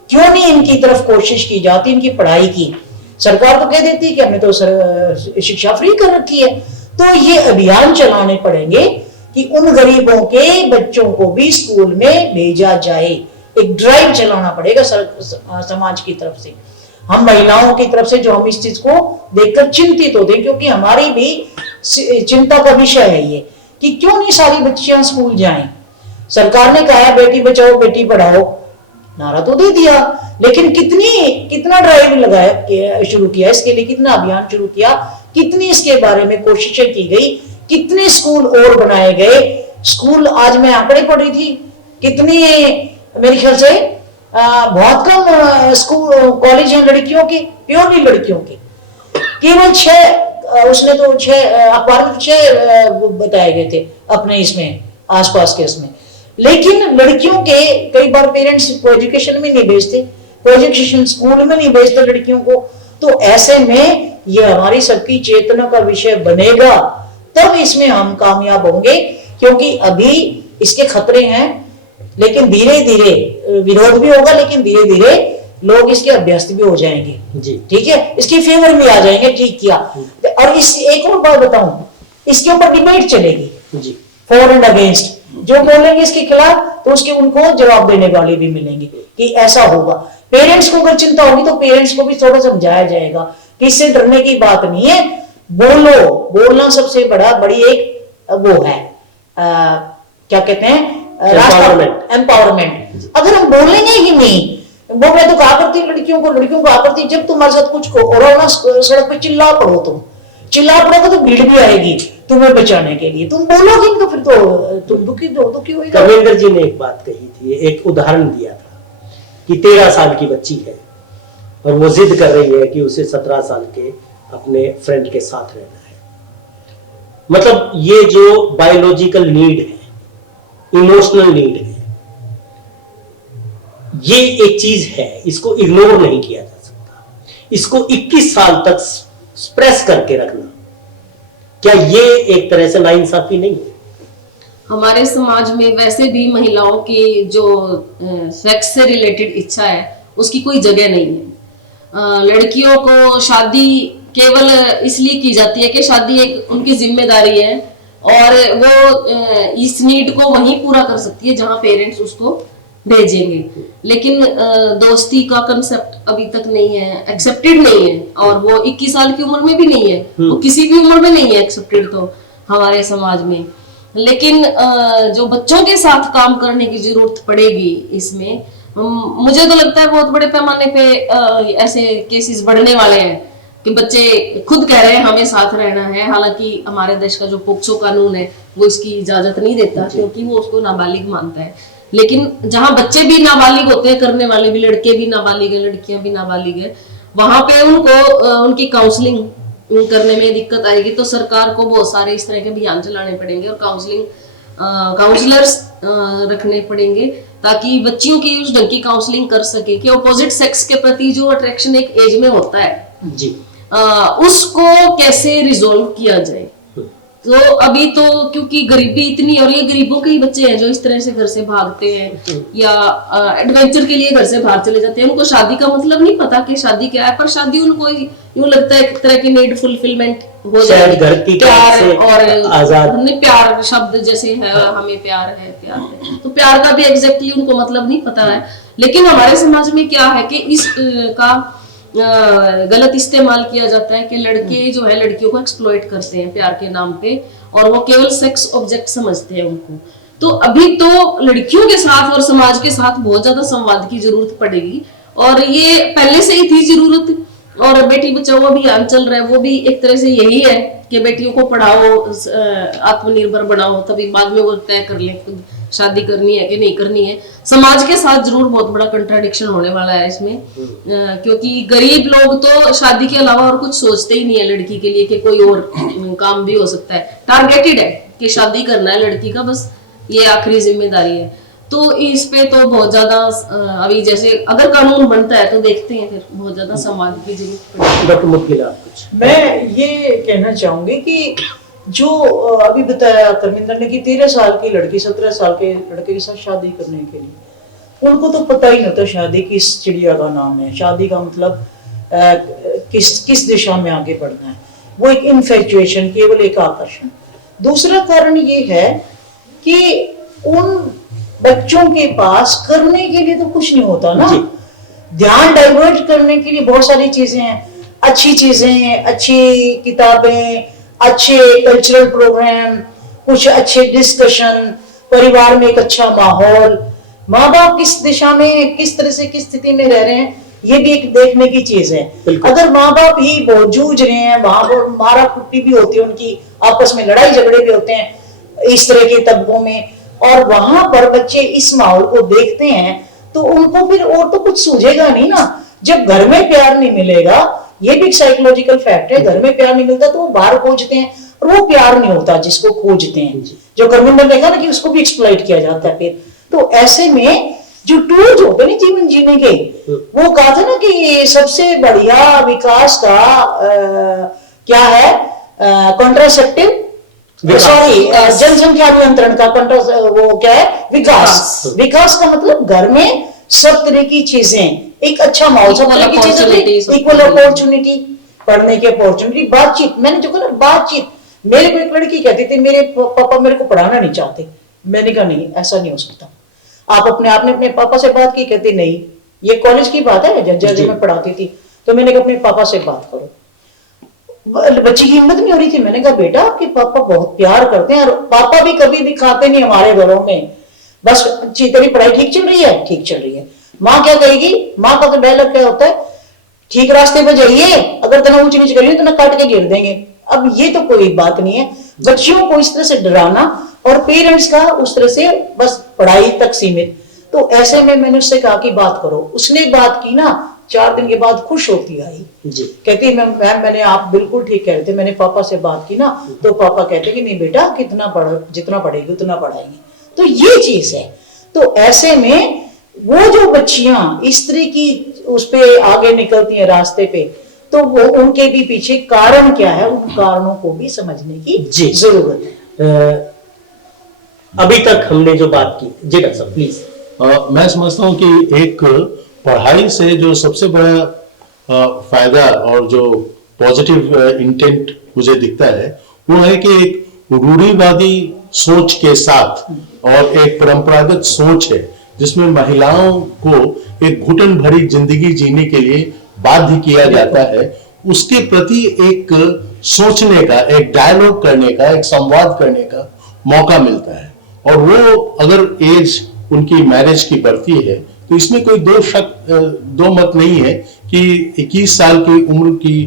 क्यों नहीं इनकी तरफ कोशिश की जाती, इनकी पढ़ाई की। सरकार तो कह देती है कि हमने तो शिक्षा फ्री कर रखी है। तो ये अभियान चलाने पड़ेंगे कि उन गरीबों के बच्चों को भी स्कूल में भेजा जाए, एक ड्राइव चलाना पड़ेगा समाज की तरफ से, हम महिलाओं की तरफ से, जो हम इस चीज को देखकर चिंतित होते हैं, क्योंकि हमारी भी चिंता का विषय है ये कि क्यों नहीं सारी बच्चियां स्कूल जाएं। सरकार ने कहा बेटी बचाओ बेटी पढ़ाओ, नारा तो दे दिया, लेकिन कितना ड्राइव लगाया, शुरू किया इसके लिए, कितना अभियान शुरू किया, कितनी इसके बारे में कोशिशें की गई, कितने स्कूल और बनाए गए। स्कूल, आज मैं आंकड़े पढ़ रही थी, कितनी, मेरे ख्याल से बहुत कम स्कूल कॉलेज हैं लड़कियों के, प्योरली लड़कियों के, केवल 6, उसने तो 6 अखबार में 6 बताए गए थे अपने इसमें आसपास के इसमें। लेकिन लड़कियों के कई बार पेरेंट्स को एजुकेशन में नहीं भेजते, को एजुकेशन स्कूल में नहीं भेजते लड़कियों को। तो ऐसे में ये हमारी सबकी चेतना का विषय बनेगा, तब इसमें हम कामयाब होंगे, क्योंकि अभी इसके खतरे हैं, लेकिन धीरे धीरे विरोध भी होगा, लेकिन धीरे धीरे लोग इसके अभ्यस्त भी हो जाएंगे जी, ठीक है, इसके फेवर में आ जाएंगे, ठीक किया। और इस एक और बात बताऊं, इसके ऊपर डिबेट चलेगी जी, फॉर एंड अगेंस्ट, जो बोलेंगे इसके खिलाफ तो उसके उनको जवाब देने वाले भी मिलेंगे कि ऐसा होगा। पेरेंट्स को अगर चिंता होगी तो पेरेंट्स को भी थोड़ा समझाया जाएगा कि इससे डरने की बात नहीं है, बोलना सबसे बड़ी एक वो है, क्या कहते हैं, एम्पावरमेंट। अगर हम बोलेंगे ही नहीं, वो मैं तो कहा करती लड़कियों को कहा करती, जब तुम्हारे साथ कुछ हो रहा हो ना सड़क पे, चिल्ला पड़ो, तुम चिल्ला पड़ोगे तो भीड़ भी आएगी तुम्हें बचाने के लिए, तुम बोलोगे तो फिर तो तुम दुखी होगा। कविंदर जी ने एक बात कही थी, एक उदाहरण दिया था कि 13 साल की बच्ची है और वो जिद कर रही है कि उसे 17 साल के अपने फ्रेंड के साथ रहना है। मतलब ये जो बायोलॉजिकल नीड है, इमोशनल नीड है, ये एक चीज है, इसको इग्नोर नहीं किया जा सकता। इसको 21 साल तक स्प्रेस करके रखना, क्या ये एक तरह से नाइंसाफी नहीं है? हमारे समाज में वैसे भी महिलाओं की जो सेक्स से रिलेटेड इच्छा है उसकी कोई जगह नहीं है। लड़कियों को शादी केवल इसलिए की जाती है कि शादी एक उनकी जिम्मेदारी है और वो इस नीड को वहीं पूरा कर सकती है जहां पेरेंट्स उसको भेजेंगे। लेकिन दोस्ती का कंसेप्ट अभी तक नहीं है, एक्सेप्टेड नहीं है, और वो 21 साल की उम्र में भी नहीं है, वो किसी भी उम्र में नहीं है एक्सेप्टेड तो हमारे समाज में। लेकिन जो बच्चों के साथ काम करने की जरूरत पड़ेगी इसमें, मुझे तो लगता है बहुत बड़े पैमाने पे ऐसे केसेस बढ़ने वाले हैं कि बच्चे खुद कह रहे हैं हमें साथ रहना है। हालांकि हमारे देश का जो पोक्सो कानून है वो इसकी इजाजत नहीं देता क्योंकि वो उसको नाबालिग मानता है। लेकिन जहां बच्चे भी नाबालिग होते हैं, करने वाले भी, लड़के भी नाबालिग है, लड़कियां भी नाबालिग है, वहां पे उनको उनकी काउंसलिंग करने में दिक्कत आएगी। तो सरकार को बहुत सारे इस तरह के अभियान चलाने पड़ेंगे और काउंसलर्स रखने पड़ेंगे ताकि बच्चियों की उस ढंग की काउंसलिंग कर सके कि ऑपोजिट सेक्स के प्रति जो अट्रैक्शन एक एज में होता है जी, उसको कैसे रिजोल्व किया जाए। तो अभी तो क्योंकि गरीबी इतनी, और ये गरीबों के ही बच्चे हैं जो इस तरह से घर से भागते हैं या एडवेंचर के लिए घर से बाहर चले जाते हैं। उनको शादी का मतलब नहीं पता कि शादी क्या है, पर शादी उनको यूं लगता है एक तरह की नीड फुलफिलमेंट हो जाए, प्यार और आजाद, प्यार शब्द जैसे है, हमें प्यार है, प्यार है, तो प्यार का भी एग्जैक्टली उनको मतलब नहीं पता है। लेकिन हमारे समाज में क्या है कि इस का गलत इस्तेमाल किया जाता है कि लड़के जो है लड़कियों को एक्सप्लॉइट करते हैं प्यार के नाम पे, और वो केवल सेक्स ऑब्जेक्ट समझते हैं उनको। तो अभी तो लड़कियों के साथ और समाज के साथ बहुत ज्यादा संवाद की जरूरत पड़ेगी, और ये पहले से ही थी जरूरत। और बेटी बचाओ अभियान चल रहा है, वो भी एक तरह से यही है कि बेटियों को पढ़ाओ, आत्मनिर्भर बनाओ, तभी बाद में वो तय कर ले खुद शादी करनी है कि नहीं करनी है। समाज के साथ जरूर बहुत बड़ा कंट्राडिक्शन होने वाला है इसमें, क्योंकि गरीब लोग तो शादी के अलावा और कुछ सोचते ही नहीं है लड़की के लिए कि कोई और काम भी हो सकता है। टारगेटेड है कि शादी करना है लड़की का, बस ये आखिरी जिम्मेदारी है। तो इस पे तो बहुत ज्यादा अभी जैसे अगर कानून बनता है तो देखते हैं, फिर बहुत ज्यादा समाज की जरूरत पड़ेगी। डॉक्टर मुखबिला, कुछ मैं ये कहना चाहूंगी कि जो अभी बताया धर्मेंद्र ने कि 13 साल की लड़की 17 साल के लड़के के साथ शादी करने के लिए, उनको तो पता ही नहीं होता शादी किस चिड़िया का नाम है, शादी का मतलब किस दिशा में आगे बढ़ना है। वो एक इन्फेचुएशन, केवल एक आकर्षण। दूसरा कारण ये है कि उन बच्चों के पास करने के लिए तो कुछ नहीं होता ना, ध्यान डाइवर्ट करने के लिए बहुत सारी चीजें हैं, अच्छी चीजें, अच्छी किताबें, अच्छे कल्चरल प्रोग्राम, कुछ अच्छे डिस्कशन, परिवार में एक अच्छा माहौल, माँ बाप किस दिशा में, किस तरह से, किस स्थिति में रह रहे हैं, ये भी एक देखने की चीज है। अगर माँ बाप ही बहुत जूझ रहे हैं, वहां पर मारा कुटी भी होती है उनकी, आपस में लड़ाई झगड़े भी होते हैं इस तरह के तबकों में, और वहां पर बच्चे इस माहौल को देखते हैं तो उनको फिर और तो कुछ सूझेगा नहीं ना। जब घर में प्यार नहीं मिलेगा, ये भी एक साइकोलॉजिकल फैक्ट है, घर में प्यार नहीं मिलता तो वो बाहर खोजते हैं, और वो प्यार नहीं होता जिसको खोजते हैं, जो कर्मिंदर ने कहा ना कि उसको भी एक्सप्लॉइट किया जाता है फिर। तो ऐसे में जो टूल्स होते हैं जीवन जीने के, वो कहा था ना कि सबसे बढ़िया विकास का क्या है, कॉन्ट्रासेप्टिव, सॉरी, जनसंख्या नियंत्रण का वो क्या है, विकास। विकास का मतलब घर में सब तरह की चीजें, एक अच्छा माहौल, सब तरह की चीजें, इक्वल अपॉर्चुनिटी, पढ़ने की अपॉर्चुनिटी, बातचीत। मैंने जो कहा ना बातचीत, मेरे को एक लड़की कहती थी मेरे पापा मेरे को पढ़ाना नहीं चाहते। मैंने कहा नहीं, ऐसा नहीं हो सकता। आपने अपने पापा से बात की? कहती नहीं, ये कॉलेज की बात है, जब मैं पढ़ाती थी। तो मैंने कहा अपने पापा से बात करो। बच्ची की हिम्मत नहीं हो रही थी। मैंने कहा बेटा आपके पापा बहुत प्यार करते हैं, और पापा भी कभी भी खाते नहीं हमारे घरों में, बस तेरी पढ़ाई ठीक चल रही है, ठीक चल रही है। माँ क्या कहेगी? माँ का तो डायलॉग क्या होता है, ठीक रास्ते पे जाइए, अगर तना ऊंची नीच करिए तो ना काट के गिर देंगे। अब ये तो कोई बात नहीं है, बच्चियों को इस तरह से डराना, और पेरेंट्स का उस तरह से बस पढ़ाई तक सीमित। तो ऐसे में मैंने उससे कहा कि बात करो। उसने बात की ना 4 दिन के बाद खुश होती आई। जी। कहती मैम मैंने, आप बिल्कुल ठीक कह रहे थे, मैंने पापा से बात की ना, तो पापा कहते कि नहीं बेटा, कितना जितना पढ़ेगी उतना पढ़ाएंगे। तो ये चीज है। तो ऐसे में वो जो बच्चियां इस तरह की उस पे आगे निकलती हैं रास्ते पे, तो वो उनके भी पीछे कारण क्या है, उन कारणों को भी समझने की जरूरत है। अभी तक हमने जो बात की, जी डॉक्टर साहब प्लीज। मैं समझता हूँ कि एक पढ़ाई से जो सबसे बड़ा फायदा और जो पॉजिटिव इंटेंट मुझे दिखता है वो है कि एक रूढ़िवादी सोच के साथ और एक परंपरागत सोच है जिसमें महिलाओं को एक घुटन भरी जिंदगी जीने के लिए बाध्य किया जाता है, उसके प्रति एक सोचने का, एक डायलॉग करने का, एक संवाद करने का मौका मिलता है। और वो अगर एज उनकी मैरिज की बढ़ती है तो इसमें कोई दो मत नहीं है कि 21 साल की उम्र की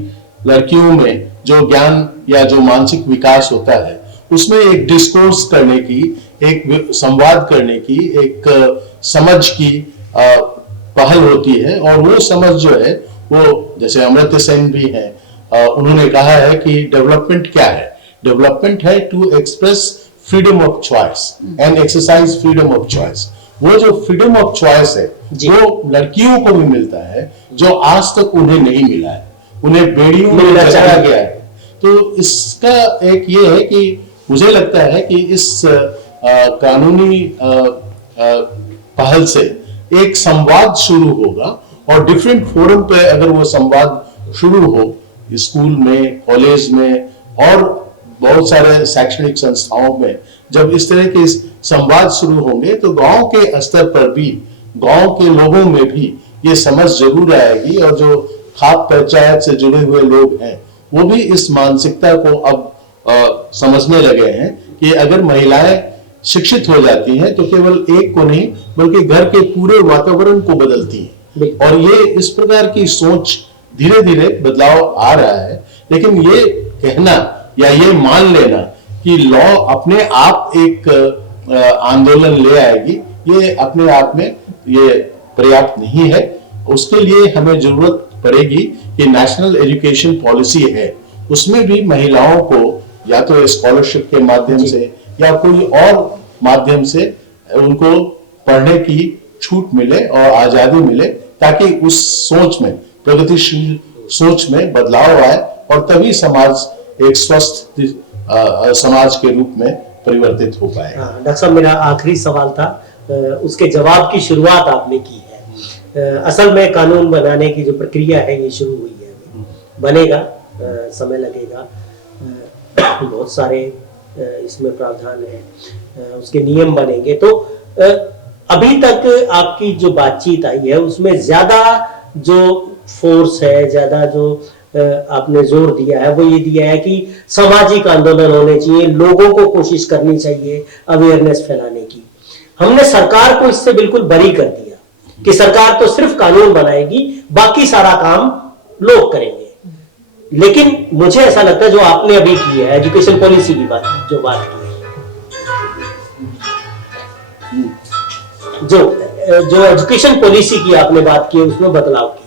लड़कियों में जो ज्ञान या जो मानसिक विकास होता है उसमें एक डिस्कोर्स करने की, एक संवाद करने की, एक समझ की पहल होती है। और वो समझ जो है वो, जैसे अमर्त्य सेन भी है, उन्होंने कहा है कि डेवलपमेंट क्या है? डेवलपमेंट है to express freedom of choice and exercise freedom of choice. वो जो फ्रीडम ऑफ चॉइस है वो लड़कियों को भी मिलता है जो आज तक उन्हें नहीं मिला है, उन्हें बेड़ियों में रखा गया है। तो इसका एक ये है कि मुझे लगता है कि इस कानूनी पहल से एक संवाद शुरू होगा और डिफरेंट फोरम पे अगर वो संवाद शुरू हो, स्कूल में, कॉलेज में और बहुत सारे शैक्षणिक संस्थाओं में, जब इस तरह के संवाद शुरू होंगे तो गांव के स्तर पर भी, गांव के लोगों में भी ये समझ जरूर आएगी। और जो खाप पंचायत से जुड़े हुए लोग हैं वो भी इस मानसिकता को अब समझने लगे हैं कि अगर महिलाएं शिक्षित हो जाती हैं तो केवल एक को नहीं बल्कि घर के पूरे वातावरण को बदलती हैं। और ये इस प्रकार की सोच धीरे धीरे बदलाव आ रहा है। लेकिन ये कहना या ये मान लेना कि लॉ अपने आप एक आंदोलन ले आएगी, ये अपने आप में ये पर्याप्त नहीं है। उसके लिए हमें जरूरत पड़ेगी कि नेशनल एजुकेशन पॉलिसी है, उसमें भी महिलाओं को या तो स्कॉलरशिप के माध्यम से या कोई और माध्यम से उनको पढ़ने की छूट मिले और आजादी मिले, ताकि उस सोच में, प्रगतिशील सोच में बदलाव आए और तभी समाज एक स्वस्थ समाज के रूप में परिवर्तित हो पाए। डॉक्टर साहब, मेरा आखिरी सवाल था, उसके जवाब की शुरुआत आपने की है। असल में कानून बनाने की जो प्रक्रिया है ये शुरू हुई है, बनेगा, समय लगेगा, बहुत सारे इसमें प्रावधान है, उसके नियम बनेंगे। तो अभी तक आपकी जो बातचीत आई है उसमें ज्यादा जो फोर्स है, ज्यादा जो आपने जोर दिया है वो ये दिया है कि सामाजिक आंदोलन होने चाहिए, लोगों को कोशिश करनी चाहिए अवेयरनेस फैलाने की। हमने सरकार को इससे बिल्कुल बरी कर दिया कि सरकार तो सिर्फ कानून बनाएगी, बाकी सारा काम लोग करेंगे। लेकिन मुझे ऐसा लगता है जो आपने अभी की है एजुकेशन पॉलिसी की बात, जो बात की है, जो एजुकेशन पॉलिसी की आपने बात की है उसमें बदलाव की,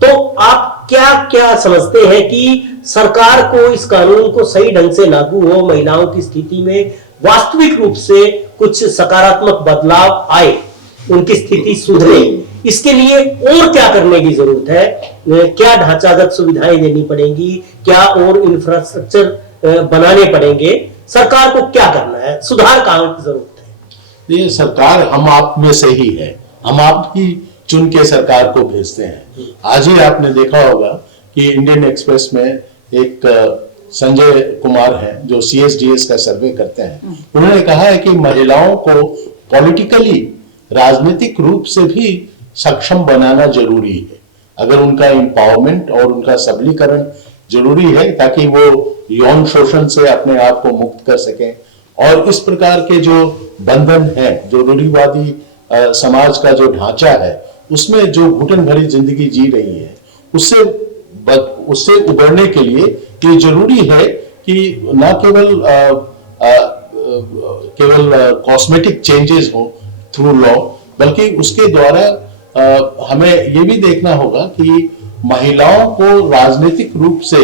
तो आप क्या क्या समझते हैं कि सरकार को इस कानून को सही ढंग से लागू हो, महिलाओं की स्थिति में वास्तविक रूप से कुछ सकारात्मक बदलाव आए, उनकी स्थिति सुधरे, इसके लिए और क्या करने की जरूरत है? क्या ढांचागत सुविधाएं देनी पड़ेंगी, क्या और इंफ्रास्ट्रक्चर बनाने पड़ेंगे? सरकार को क्या करना है, सुधार कहां की जरूरत है? ये सरकार हम आप में से ही है, हम आप ही चुन के सरकार को भेजते हैं। आज ही आपने देखा होगा कि इंडियन एक्सप्रेस में एक संजय कुमार हैं जो CSDS का सर्वे करते हैं, उन्होंने कहा है कि महिलाओं को पॉलिटिकली, राजनीतिक रूप से भी सक्षम बनाना जरूरी है। अगर उनका एम्पावरमेंट और उनका सबलीकरण जरूरी है ताकि वो यौन शोषण से अपने आप को मुक्त कर सकें। और इस प्रकार के जो बंधन है, जो रूढ़िवादी समाज का जो ढांचा है, उसमें जो घुटन भरी जिंदगी जी रही है, उससे उबरने के लिए ये जरूरी है कि न केवल कॉस्मेटिक चेंजेस हो थ्रू लॉ, बल्कि उसके द्वारा हमें ये भी देखना होगा कि महिलाओं को राजनीतिक रूप से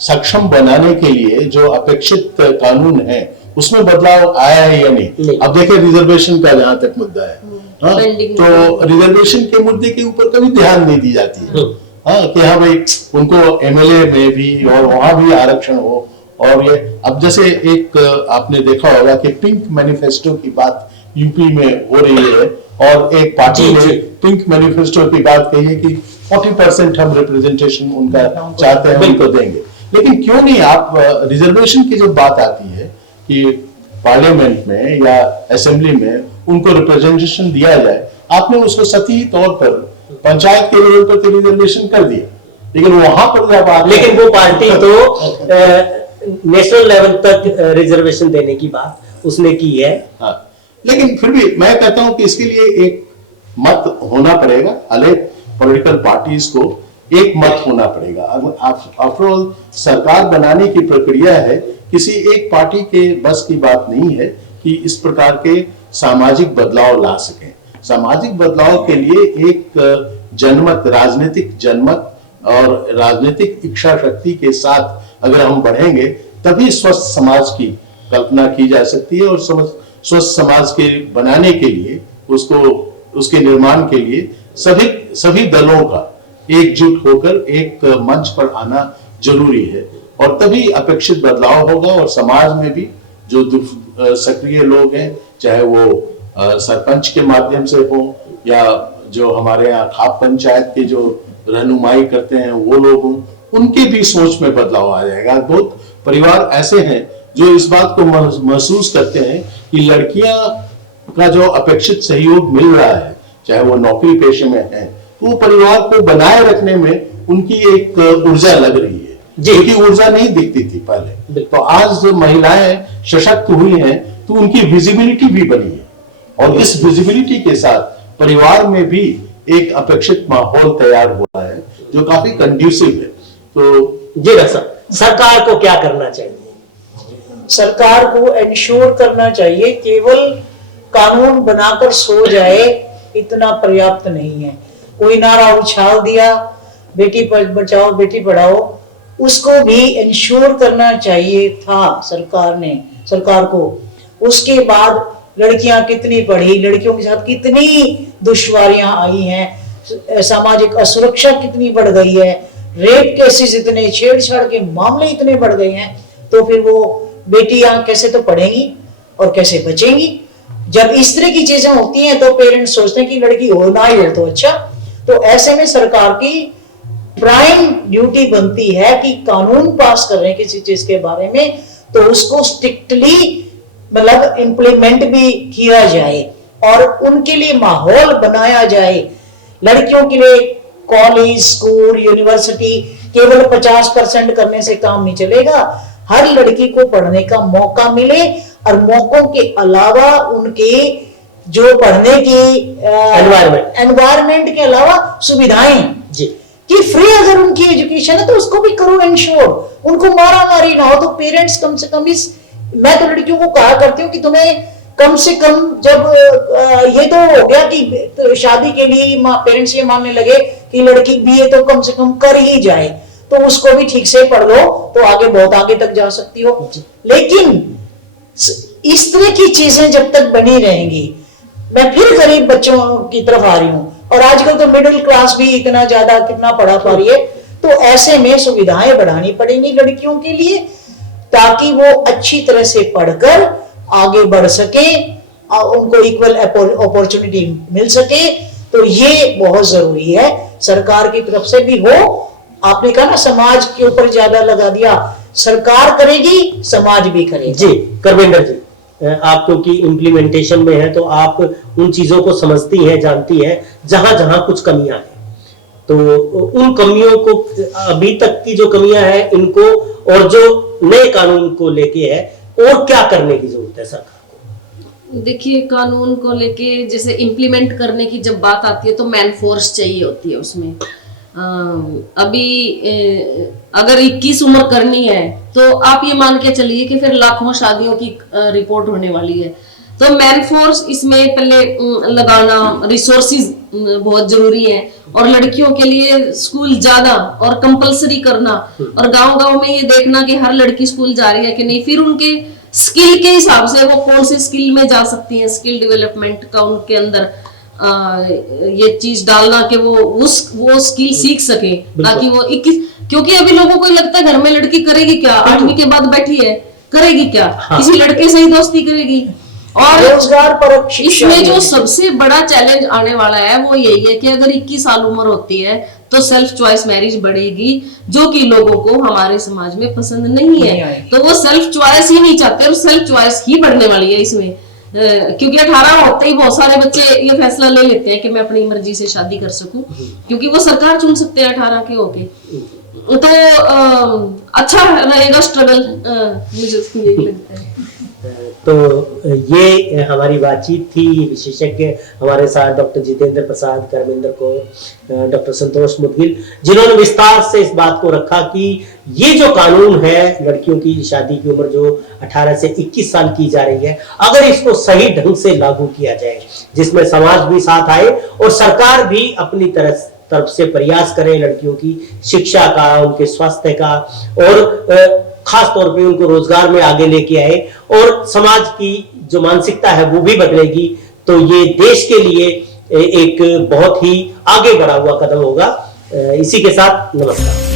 सक्षम बनाने के लिए जो अपेक्षित कानून है उसमें बदलाव आया है या नहीं। अब देखिए रिजर्वेशन का जहां तक मुद्दा है, हाँ, तो रिजर्वेशन के मुद्दे के ऊपर कभी ध्यान नहीं दी जाती है, हाँ, कि हाँ भाई उनको एमएलए में भी और वहां भी आरक्षण हो। और ये अब जैसे एक आपने देखा होगा कि पिंक मैनिफेस्टो की बात यूपी में हो रही है और एक पार्टी ने पिंक मैनिफेस्टो की बात कही है कि 40% हम रिप्रेजेंटेशन उनका चाहते हैं, उनको देंगे। लेकिन क्यों नहीं आप रिजर्वेशन की जब बात आती है कि पार्लियामेंट में या असेंबली में उनको रिप्रेजेंटेशन दिया जाए, आपने उसको सतही तौर पर पंचायत के लेवल पर तो रिजर्वेशन कर दिया, लेकिन वहां पर जब आप लेकिन वो पार्टी तो नेशनल लेवल तक रिजर्वेशन देने की बात उसने की है। हाँ, लेकिन फिर भी मैं कहता हूं कि इसके लिए एक मत होना पड़ेगा, अनेक पॉलिटिकल पार्टीज को एक मत होना पड़ेगा। आफ्टर ऑल सरकार बनाने की प्रक्रिया है, किसी एक पार्टी के बस की बात नहीं है कि इस प्रकार के सामाजिक बदलाव ला सकें। सामाजिक बदलाव के लिए एक जनमत, राजनीतिक जनमत और राजनीतिक इच्छा शक्ति के साथ अगर हम बढ़ेंगे तभी स्वस्थ समाज की कल्पना की जा सकती है। और स्वस्थ समाज के बनाने के लिए, उसके निर्माण के लिए सभी दलों का एकजुट होकर एक मंच पर आना जरूरी है, और तभी अपेक्षित बदलाव होगा। और समाज में भी जो सक्रिय लोग हैं, चाहे वो सरपंच के माध्यम से हो या जो हमारे यहाँ खाप पंचायत के जो रहनुमाई करते हैं वो लोग हों, उनके भी सोच में बदलाव आ जाएगा। बहुत परिवार ऐसे हैं जो इस बात को महसूस करते हैं कि लड़कियां का जो अपेक्षित सहयोग मिल रहा है, चाहे वो नौकरी पेशे में है, तो वो परिवार को बनाए रखने में उनकी एक ऊर्जा लग रही है, जिनकी ऊर्जा नहीं दिखती थी पहले। तो आज जो महिलाएं सशक्त हुई हैं तो उनकी विजिबिलिटी भी बनी है, और इस विजिबिलिटी के साथ परिवार में भी एक अपेक्षित माहौल तैयार हुआ है जो काफी कंड्यूसिव है। तो जी डॉक्टर, सरकार को क्या करना चाहिए? सरकार को इंश्योर करना चाहिए, केवल कानून बनाकर सो जाए इतना पर्याप्त नहीं है। कोई नारा उछाल दिया बेटी बचाओ बेटी पढ़ाओ, उसको भी इंश्योर करना चाहिए था सरकार को। उसके बाद लड़कियां कितनी पढ़ी, लड़कियों के साथ कितनी दुश्वारियां आई हैं, सामाजिक असुरक्षा कितनी बढ़ गई है, रेप केसेस इतने, छेड़छाड़ के मामले इतने बढ़ गए हैं, तो फिर वो बेटियां कैसे तो पढ़ेंगी और कैसे बचेंगी। जब इस तरह की चीजें होती हैं तो पेरेंट्स सोचते हैं कि लड़की हो ना ही हो तो अच्छा। तो ऐसे में सरकार की प्राइम ड्यूटी बनती है कि कानून पास कर रहे हैं किसी चीज के बारे में तो उसको स्ट्रिक्टली मतलब इम्प्लीमेंट भी किया जाए और उनके लिए माहौल बनाया जाए। लड़कियों के लिए कॉलेज, स्कूल, यूनिवर्सिटी केवल 50% करने से काम नहीं चलेगा। हर लड़की को पढ़ने का मौका मिले और मौकों के अलावा उनके जो पढ़ने की एनवायरमेंट के अलावा सुविधाएं जी कि फ्री अगर उनकी एजुकेशन है तो उसको भी करो इंश्योर, उनको मारा मारी ना हो। तो पेरेंट्स कम से कम मैं तो लड़कियों को कहा करती हूँ कि तुम्हें कम से कम जब ये तो हो गया कि तो शादी के लिए पेरेंट्स ये मानने लगे कि लड़की बीए तो कम से कम कर ही जाए तो उसको भी ठीक से पढ़ लो तो आगे बहुत आगे तक जा सकती हो। लेकिन इस तरह की चीजें जब तक बनी रहेंगी, मैं फिर गरीब बच्चों की तरफ आ रही हूँ और आजकल तो मिडिल क्लास भी इतना ज्यादा कितना पढ़ा पा रही है, तो ऐसे में सुविधाएं बढ़ानी पड़ेंगी लड़कियों के लिए ताकि वो अच्छी तरह से पढ़कर आगे बढ़ सके और उनको इक्वल अपॉर्चुनिटी मिल सके। तो ये बहुत जरूरी है, सरकार की तरफ से भी हो। आपने कहा ना समाज के ऊपर ज्यादा लगा दिया, सरकार करेगी समाज भी करेगा। जी करविंदर जी, आप क्योंकि इम्प्लीमेंटेशन में है तो आप उन चीजों को समझती हैं, जानती हैं जहां जहां कुछ कमियां हैं, तो उन कमियों को, अभी तक की जो कमियां हैं इनको और जो नए कानून को लेके है और क्या करने की जरूरत है सरकार को? देखिए कानून को लेके जैसे इम्प्लीमेंट करने की जब बात आती है तो मैन फोर्स चाहिए होती है उसमें। अभी अगर 21 उम्र करनी है तो आप ये मान के चलिए कि फिर लाखों शादियों की रिपोर्ट होने वाली है। तो मैन फोर्स इसमें पहले लगाना, रिसोर्सेज बहुत जरूरी है, और लड़कियों के लिए स्कूल ज्यादा और कंपलसरी करना, और गांव-गांव में ये देखना कि हर लड़की स्कूल जा रही है कि नहीं, फिर उनके स्किल के हिसाब से वो कौन से स्किल में जा सकती हैं, स्किल डेवलपमेंट का उनके अंदर ये चीज डालना कि वो स्किल सीख सके, ताकि वो 21, क्योंकि अभी लोगों को लगता है घर में लड़की करेगी क्या, 8वीं के बाद बैठी है, करेगी क्या, किसी लड़के से ही दोस्ती करेगी। और रोजगार परक शिक्षा इसमें जो सबसे बड़ा चैलेंज आने वाला है वो यही है कि अगर 21 साल उम्र होती है तो सेल्फ चॉइस मैरिज बढ़ेगी, जो कि लोगों को हमारे समाज में पसंद नहीं है। तो वो सेल्फ चॉइस ही नहीं चाहते, और सेल्फ चॉइस ही बढ़ने वाली है इसमें, क्योंकि 18 होते ही बहुत सारे बच्चे ये फैसला ले लेते हैं कि मैं अपनी मर्जी से शादी कर सकूं, क्योंकि वो सरकार चुन सकते हैं 18 के होके। तो अच्छा रहेगा स्ट्रगल, मुझे यही लगता है। तो ये हमारी बातचीत थी विशेषज्ञ हमारे साथ डॉक्टर जितेंद्र प्रसाद, कर्मेंद्र कौर, डॉक्टर संतोष मुदगिल, जिन्होंने विस्तार से इस बात को रखा कि ये जो कानून है लड़कियों की शादी की उम्र जो 18 से 21 साल की जा रही है, अगर इसको सही ढंग से लागू किया जाए, जिसमें समाज भी साथ आए और सरकार भी अपनी तरफ से प्रयास करे लड़कियों की शिक्षा का, उनके स्वास्थ्य का, और खास तौर पे उनको रोजगार में आगे लेके आए, और समाज की जो मानसिकता है वो भी बदलेगी, तो ये देश के लिए एक बहुत ही आगे बढ़ा हुआ कदम होगा। इसी के साथ नमस्कार।